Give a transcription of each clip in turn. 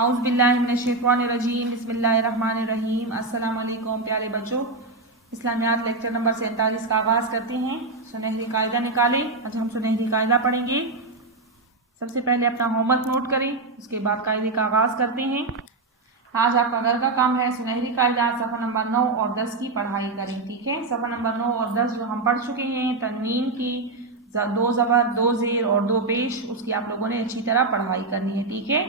आउज़ बिल्लाहि मिनश्शैतानिर्रजीम बिस्मिल्लाहिर्रहमानिर्रहीम। अस्सलाम वालेकुम प्यारे बच्चों, इस्लामियात लेक्चर नंबर 47 का आगाज़ करते हैं। सुनहरी कायदा निकालें। आज हम सुनहरी कायदा पढ़ेंगे। सबसे पहले अपना होमवर्क नोट करें, उसके बाद कायदे का आगाज़ करते हैं। आज आपका घर का काम है सुनहरी कायदा सफ़ा नंबर 9 और 10 की पढ़ाई करें। ठीक है, सफ़ा नंबर 9 और 10 जो हम पढ़ चुके हैं, तनवीन की 2 ज़बर 2 ज़ेर और 2 पेश, उसकी आप लोगों ने अच्छी तरह पढ़ाई करनी है। ठीक है,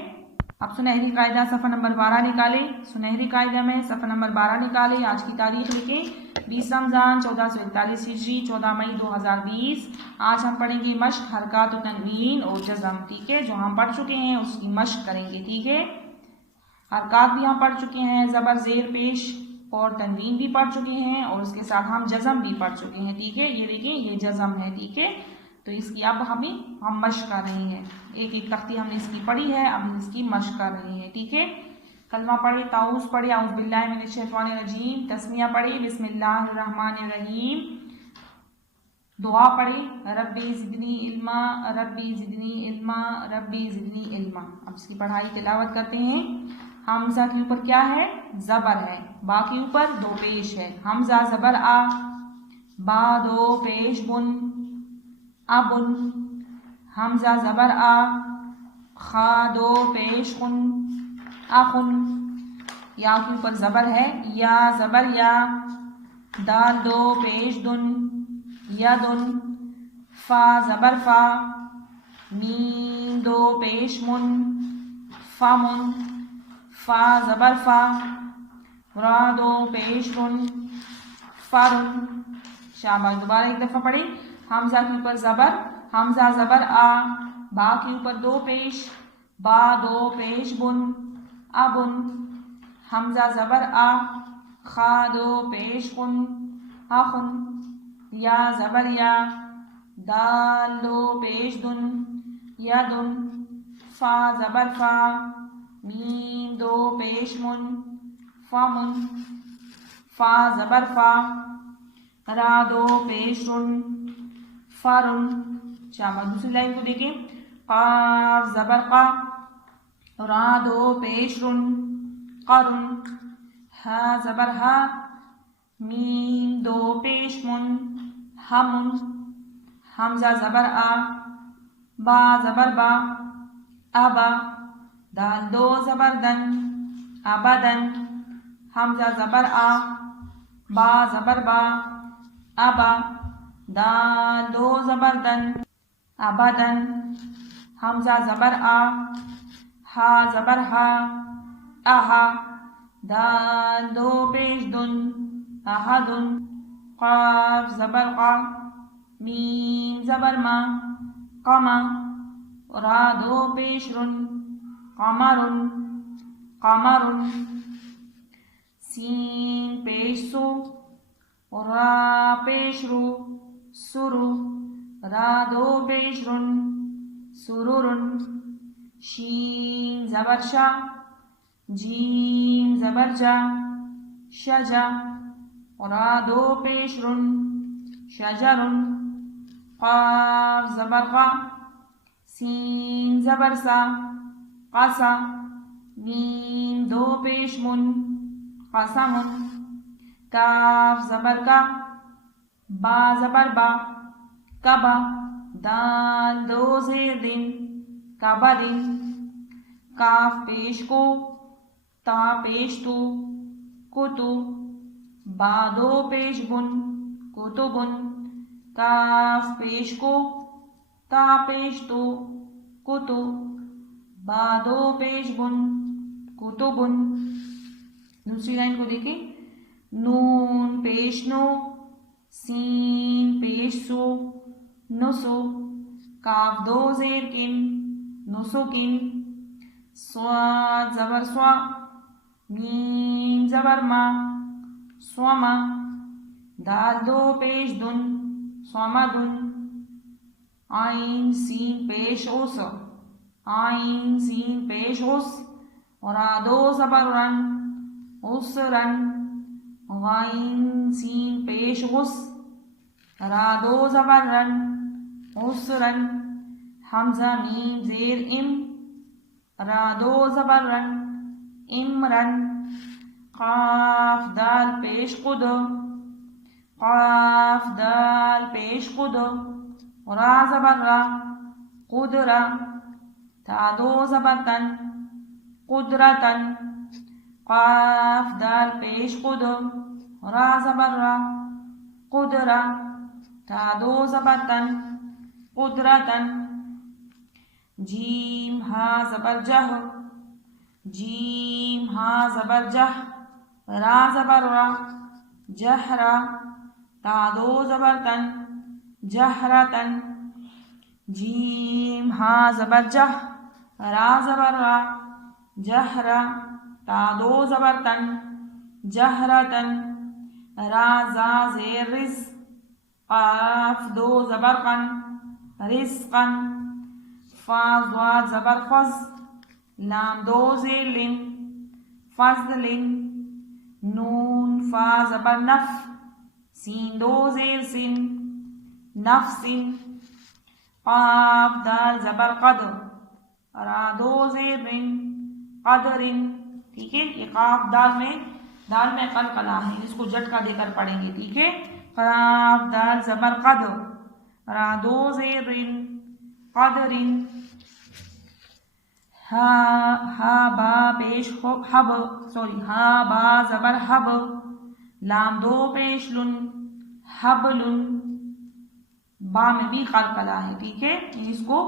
अब सुनहरी कायदा सफ़ा नंबर 12 निकालें। सुनहरी कायदा में सफ़ा नंबर 12 निकालें। आज की तारीख लिखें 20 रमज़ान 1441 हिजरी 14 मई 2020। आज हम पढ़ेंगे मश्क हरकत तनवीन और जज़म। ठीक है, जो हम पढ़ चुके हैं उसकी मश्क करेंगे। ठीक है, हरकत भी हम पढ़ चुके हैं, ज़बर ज़ेर पेश और तनवीन भी पढ़ चुके हैं, और उसके साथ हम जज़म भी पढ़ चुके हैं। ठीक है, ये देखें ये जज़म है। ठीक है, तो इसकी अब हम मश्क कर रहे हैं। एक एक तख्ती हमने इसकी पढ़ी है, अब इसकी मश्क कर रहे हैं। ठीक है, कलमा पढ़े, ताऊज़ पढ़े, आऊज़ बिल्लाहि मिनश्शैतानिर्रजीम, तस्मिया पढ़े, बिस्मिल्लाहिर्रहमानिर्रहीम, दुआ पढ़े, रब्बी ज़िदनी इल्मा, रब्बी ज़िदनी इल्मा, रब्बी ज़िदनी इल्मा। अब इसकी पढ़ाई तिलावत करते हैं। हमज़ा के ऊपर क्या है? ज़बर है। बा के ऊपर 2 पेश है। हमज़ा ज़बर आ, बा 2 पेश बुन, अबुन। हमज़ा ज़बर आ, खा 2 पेश खुन, अखुन। या के ऊपर ज़बर है, या ज़बर या, दाल 2 पेश दुन, यदुन। फा ज़बर फा, मीम 2 पेश मुन, फमुन। फा ज़बर फा, रा 2 पेश रुन, फरुन। शाबाश, दोबारा एक दफ़ा पढ़े। हमज़ा के ऊपर ज़बर, हमज़ा ज़बर आ, बा के ऊपर 2 पेश, बा 2 पेश बुन, अबुन। हमज़ा ज़बर आ, खा 2 पेश खुन, अखुन। या ज़बर या, दाल 2 पेश दुन, यदुन। फा ज़बर फा, मीम 2 पेश मुन, फमुन। फा ज़बर फा, रा 2 पेश रुन, फरुन। शाबाश, दूसरी लाइन को देखें। काफ ज़बर का, रा 2 पेश रुन, करुन। हा ज़बर हा, मीम 2 पेश मुन, हमुन। हमज़ा ज़बर आ, बा ज़बर बा, अबा। दाल 2 ज़बर दन, अबदन। हमज़ा ज़बर आ, बा ज़बर बा, अबा। दाल 2 ज़बर दन, अबदन। हमज़ा ज़बर आ, हा ज़बर हा, अहा। दाल 2 पेश दुन, अहदुन। क़ाफ ज़बर क़ा, मीम ज़बर मा, क़मा। रा 2 पेश रुन, क़मरुन, क़मरुन। सीन पेश सु, रा पेश रु, सुरु। रा 2 पेश रुन, सुरुरुन। शीन ज़बर शा, जीम ज़बर जा, शजा। रा 2 पेश रुन, शजरुन। क़ाफ ज़बर क़ा, सीन ज़बर सा, क़सा। मीम 2 पेश मुन, क़समुन। काफ ज़बर का, बा ज़बर बा, कबा। दाल 2 ज़ेर दिन, कबदिन। काफ पेश को, ता पेश तु, कुतु। बा 2 पेश बुन, कुतुबुन। काफ पेश को, ता पेश तु, कुतु। बा 2 पेश बुन, कुतुबुन। दूसरी लाइन को देखें। नून पेश नो, सीन पेश सु, नुसु। काफ 2 ज़ेर किन, नुसुकिन। स्वाद ज़बर स्वा, मीम ज़बर मा, स्वमा। दाल 2 पेश दुन, स्वमदुन। आइन सीन पेश उस, आइन सीन पेश उस। और 2 ज़बर रन, उसरन। गाइन सीन पेश उस, रा 2 ज़बर रन, उसरन। हमज़ा मीम ज़ेर इम, را دو زبر رن امرن قاف دال پیش قد قاف دال پیش قد را زبر را قدرا تا دو زبر تن قدرتن قاف دال پیش قد را زبر را قدرا تا دو زبر تن قدرتن جیم ہا زبر جہ جیم ہا زبر جہ را زبر را جہرا تا دو زبر تن جہرتن جیم ہا زبر جہ را زبر را جہرا تا دو زبر تن جہرتن را زا زیر رز قاف دو زبر قن رزقا فا ضاد زبر فز لام دو زیر لن فضل نون فا زبر نف سین دو زیر سن نفس قاف دال زبر قد را دو زیر رن قدر. ٹھیک ہے، یہ قاف دال میں قلقلہ ہے، اس کو جھٹکا دے کر پڑھیں گے. ٹھیک ہے، قاف دال زبر قد را دو زیر رن قدر. ہا با پیش حب ہا با زبر حب لام دو پیش لن حبل با میں بھی قلقلہ ہے. ٹھیک ہے، اس کو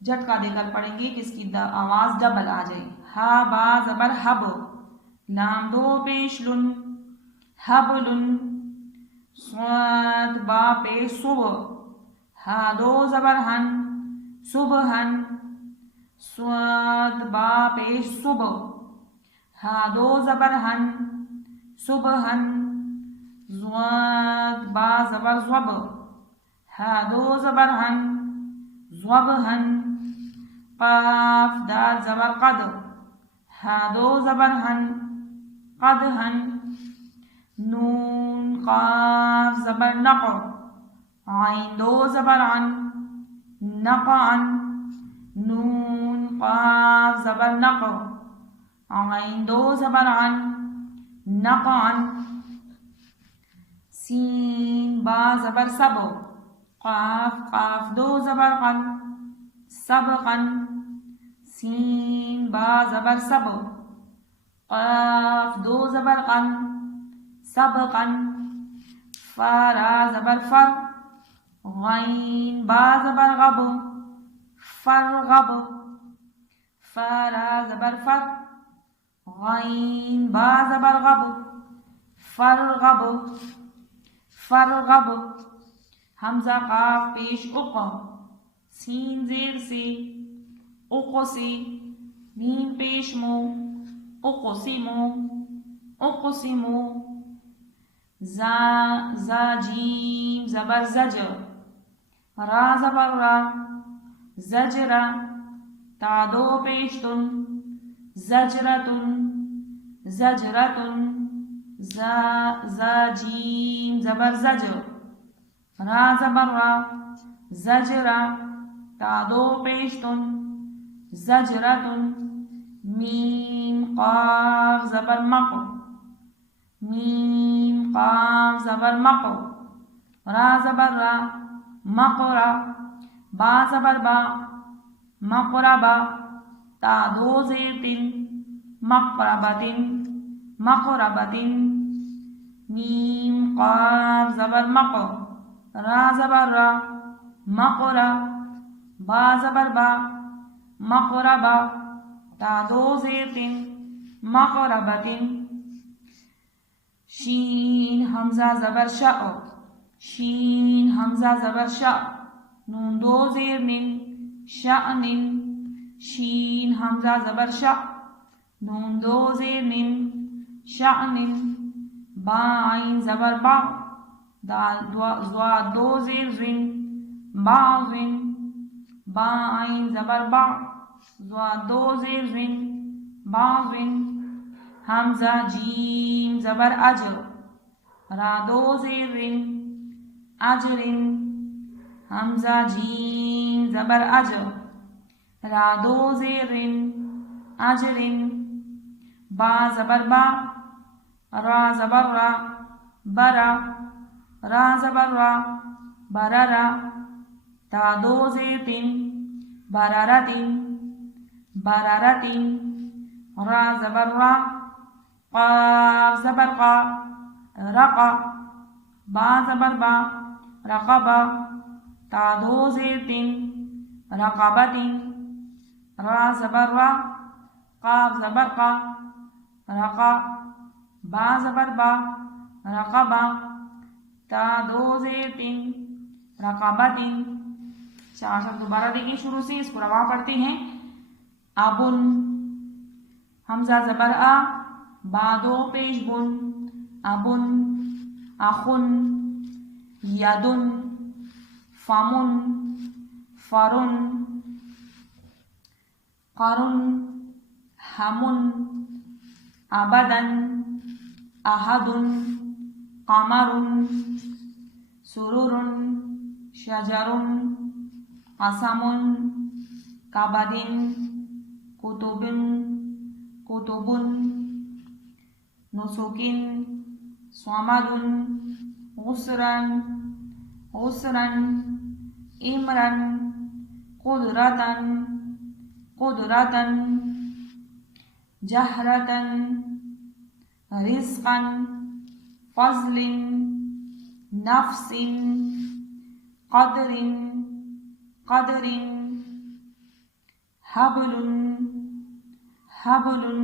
جھٹکا دے کر پڑھیں گے کہ اس کی آواز ڈبل آ جائے. ہا با زبر حب لام دو پیش لن حبل صاد با پیش صبح ہا دو زبر ہن صبحن صاد با پیش صبح ہا دو زبر ہن صبحن ضاد با زبر ضب ہا دو زبر ہن ضبحن قاف دال زبر قد ہا دو زبر ہن قدحن نون قاف زبر نق عین دو زبر عن نقعن نون قاف زبر نق عین دو زبر عن نقعن سین با زبر سب قاف دو زبر قن سبقن سین با زبر سب قاف دو زبر قن سبقن فا را زبر فر غین با زبر غب فرغب فا را زبر فر غین با زبر غب فرغب فرغب حمزہ قاف پیش اق سین زیر سے اقسی میم پیش مو اقسمو اقسمو زا جیم زبر زج را زبر را زجرا تا دو پیشتن زجرتن زجرتن زا جیم زبر زج را زبر را زجرا تا دو پیشتن زجرتن میم قاف زبر مق میم قاف زبر مق را زبر را مقرا با زبر با مقربا تا دو زیر تن مقربتن مقربتن میم قاف زبر مق را زبر را مقرا با زبر با مقربا تا دو زیر تن مقربتن شین حمزہ زبر شاء شین حمزہ زبر شاء نون دو زیر نن شأن شین حمزہ زبر شاء نون دو زیر نن شأن با عین زبر با ضاد دو زیر زن بعض با عین زبر با ضاد دو زیر زن بعض حمزہ جیم زبر اج را دو زیر رن اجر حمزہ جیم زبر اج را دو زیر رن अजरिन, बा ज़बर बा, रा ज़बर रा, बरा, रा ज़बर रा, बरारा, ता दो ज़ेर तीन, बरारतिन, बरारतिन, रा ज़बर रा, क़ाफ़ ज़बर क़ा, रक़ा, बा ज़बर बा, रक़बा, ता दो ज़ेर तीन, रक़बतिन, रा ज़बर रा, क़ाफ़ ज़बर क़ा, रक़ा, बा ज़बर बा, रक़बा, ता दो ज़ेर तीन, रक़बतिन। चार शब्द दोबारा देखिए शुरू से, इसको रवा पढ़ते हैं। अबुन, हमज़ा ज़बर आ, बा दो पेश बुन, अबुन, अखुन, यदुन, फमुन, फरुन, क़रुन, हमुन, अबदन, अहदुन, क़मरुन, सुरुरुन, शजरुन, क़समुन, कबदिन, कुतुबिन, कुतुबुन, नुसुकिन, स्वमदुन, उसरन, उसरन, इमरन, कुदरतन, कुदरतन, जहरतन, रिज़क़न, फ़ज़लिन, नफ़्सिन, क़दरिन, क़दरिन, हबलुन, हबलुन,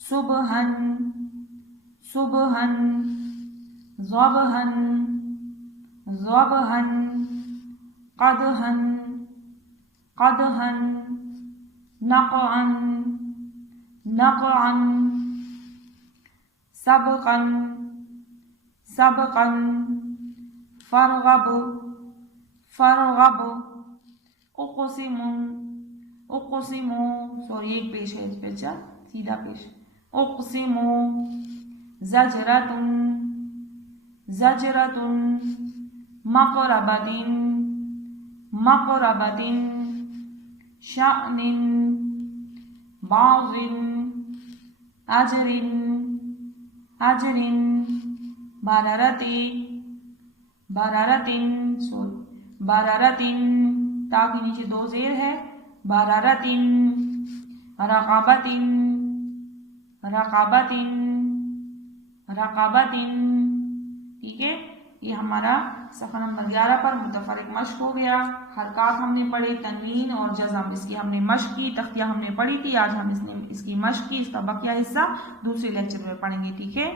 सुबहन, सुबहन, ज़बहन, ज़बहन, क़दहन, क़दहन, नक़अन, नक़अन, सबक़न, सबक़न, फ़रग़ब, फ़रग़ब, उक़सिमुन, उक़सिमु, सॉरी एक पेश है इस पे, चल सीधा पेश, उक़सिमु, ज़जरतुन, ज़जरतुन, मक़रबतिन, मक़रबतिन, शअनिन, बाग़िन, अजरिन, अजरिन, बरारति, बरारतिन, सॉरी बरारतिन, ता के नीचे दो ज़ेर है, बरारतिन, रक़बतिन, रक़बतिन, रक़बतिन। ठीक है, ये हमारा सफ़ा नंबर 11 पर मुतफ़र्रिक़ मश्क हो गया। हरकात हमने पढ़े, तनवीन और जज़म, इसकी हमने मश्क की, तख्तिया हमने पढ़ी थी। आज हम इसकी मश्क की, इसका बकिया हिस्सा दूसरे लेक्चर में पढ़ेंगे। ठीक है।